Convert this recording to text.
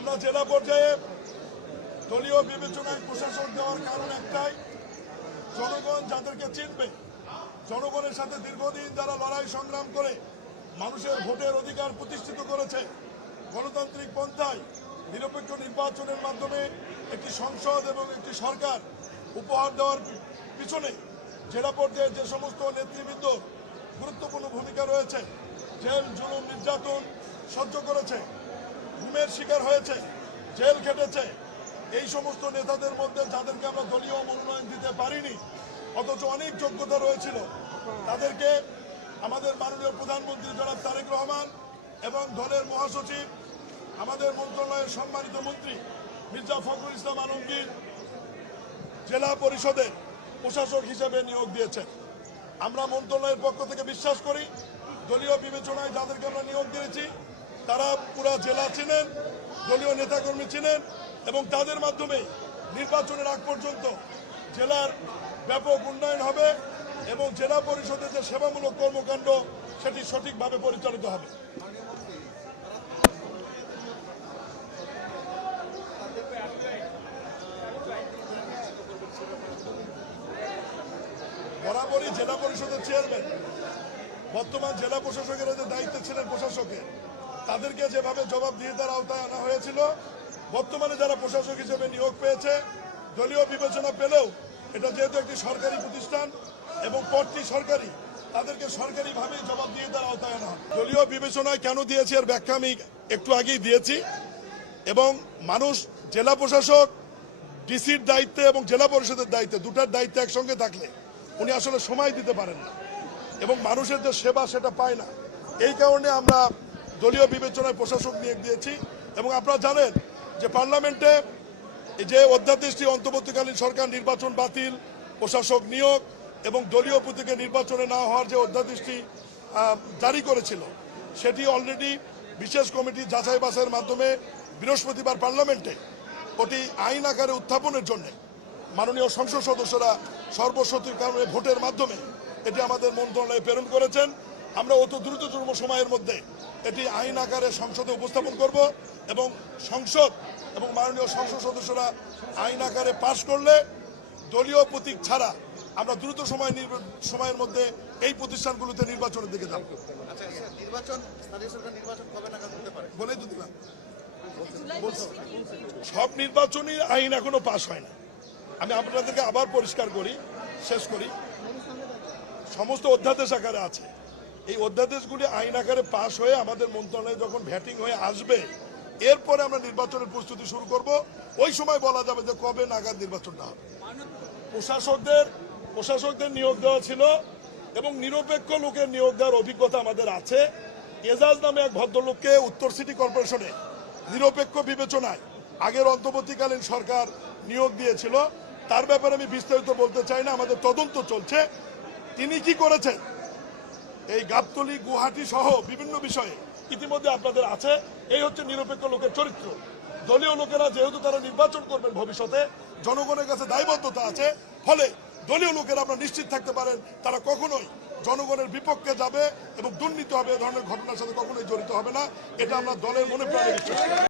আমরা জেলা পর্যায়ে দলীয় বিবেচনায় প্রশাসক দেওয়ার কারণ একটাই, জনগণ যাদেরকে চিনবে, জনগণের সাথে দীর্ঘদিন যারা লড়াই সংগ্রাম করে মানুষের ভোটের অধিকার প্রতিষ্ঠিত করেছে, গণতান্ত্রিক পন্থায় নিরপেক্ষ নির্বাচনের মাধ্যমে একটি সংসদ এবং একটি সরকার উপহার দেওয়ার পিছনে জেলা পর্যায়ে যে সমস্ত নেতৃবৃন্দ গুরুত্বপূর্ণ ভূমিকা রয়েছে, জেল জুলুম নির্যাতন সহ্য করেছে, ঘুমের শিকার হয়েছে, জেল খেটেছে, এই সমস্ত নেতাদের মধ্যে যাদেরকে আমরা দলীয় মনোনয়ন দিতে পারিনি অথচ অনেক যোগ্যতা রয়েছিল, তাদেরকে আমাদের মাননীয় প্রধানমন্ত্রী জনাব তারেক রহমান এবং দলের মহাসচিব আমাদের মন্ত্রণালয়ের সম্মানিত মন্ত্রী মির্জা ফখরুল ইসলাম আলমগীর জেলা পরিষদের প্রশাসক হিসেবে নিয়োগ দিয়েছেন। আমরা মন্ত্রণালয়ের পক্ষ থেকে বিশ্বাস করি দলীয় বিবেচনায় যাদেরকে আমরা নিয়োগ দিয়েছি তারা পুরা জেলা চিনেন, দলীয় নেতাকর্মী চিনেন এবং তাদের মাধ্যমে নির্বাচনের আগ পর্যন্ত জেলার ব্যাপক উন্নয়ন হবে এবং জেলা পরিষদের যে সেবামূলক কর্মকাণ্ড সেটি সঠিকভাবে পরিচালিত হবে। বরাবরই জেলা পরিষদের চেয়ারম্যান বর্তমান জেলা প্রশাসকের যে দায়িত্বে ছিলেন প্রশাসকের, তাদেরকে যেভাবে জবাবদিহিতার আওতায় আনা হয়েছিল, বর্তমানে যারা প্রশাসক হিসেবে নিয়োগ পেয়েছে দলীয় বিবেচনা পেলেও এটা যেহেতু একটি সরকারি প্রতিষ্ঠান এবং পদটি সরকারি, তাদেরকে সরকারিভাবেই জবাবদিহিতার আওতায় আনা হয়। দলীয় বিবেচনায় কেন দিয়েছি এর ব্যাখ্যা আমি একটু আগেই দিয়েছি এবং মানুষ জেলা প্রশাসক ডিসির দায়িত্বে এবং জেলা পরিষদের দায়িত্বে দুটার দায়িত্ব একসঙ্গে থাকলে উনি আসলে সময় দিতে পারেন না এবং মানুষের যে সেবা সেটা পায় না। এই কারণে আমরা দলীয় বিবেচনায় প্রশাসক নিয়োগ দিয়েছি এবং আপনারা জানেন যে পার্লামেন্টে যে অধ্যাদেশটি অন্তর্বর্তীকালীন সরকার নির্বাচন বাতিল, প্রশাসক নিয়োগ এবং দলীয় প্রতীকে নির্বাচনে না হওয়ার যে অধ্যাদেশটি জারি করেছিল সেটি অলরেডি বিশেষ কমিটি যাচাই বাছাইয়ের মাধ্যমে বৃহস্পতিবার পার্লামেন্টে ওটি আইন আকারে উত্থাপনের জন্য মাননীয় সংসদ সদস্যরা সর্বসম্মতির কারণে ভোটের মাধ্যমে এটি আমাদের মন্ত্রণালয়ে প্রেরণ করেছেন। আমরা অত দ্রুততম সময়ের মধ্যে এটি আইন আকারে সংসদে উপস্থাপন করব এবং সংসদ এবং মাননীয় সংসদ সদস্যরা আইন আকারে পাশ করলে দলীয় প্রতীক ছাড়া আমরা দ্রুত সময়ের মধ্যে এই প্রতিষ্ঠানগুলোতে নির্বাচনের দিকে যাব। বলেই তো দিলাম, সব নির্বাচনী আইন এখনো পাশ হয় না। আমি আপনাদেরকে আবার পরিষ্কার করি, শেষ করি, সমস্ত অধ্যাদেশ আকারে আছে। এই অধ্যাদেশগুলি আইন আকারে পাশ হয়ে আমাদের মন্ত্রণালয়ে যখন ভ্যাটিং হয়ে আসবে এরপরে আমরা নির্বাচনের প্রস্তুতি শুরু করব। ওই সময় বলা যাবে যে কবে নাগাদ নির্বাচনটা হবে। প্রশাসকদের নিয়োগ দেওয়া ছিল এবং নিরপেক্ষ লোকের নিয়োগ দেওয়ার অভিজ্ঞতা আমাদের আছে। এজাজ নামে এক ভদ্রলোককে উত্তর সিটি কর্পোরেশনে নিরপেক্ষ বিবেচনায় আগের অন্তর্বর্তীকালীন সরকার নিয়োগ দিয়েছিল। তার ব্যাপারে আমি বিস্তারিত বলতে চাই না, আমাদের তদন্ত চলছে। তিনি কি করেছেন এই গাবতলী গুয়াহাটি সহ বিভিন্ন বিষয়ে ইতিমধ্যে আপনাদের আছে। এই হচ্ছে নিরপেক্ষ লোকের চরিত্র। দলীয় লোকেরা যেহেতু তারা নির্বাচন করবেন ভবিষ্যতে, জনগণের কাছে দায়বদ্ধতা আছে, ফলে দলীয় লোকেরা আপনারা নিশ্চিত থাকতে পারেন তারা কখনোই জনগণের বিপক্ষে যাবে এবং দুর্নীতি হবে এ ধরনের ঘটনার সাথে কখনোই জড়িত হবে না। এটা আমরা দলের মনে প্রাণে বিশ্বাস করি।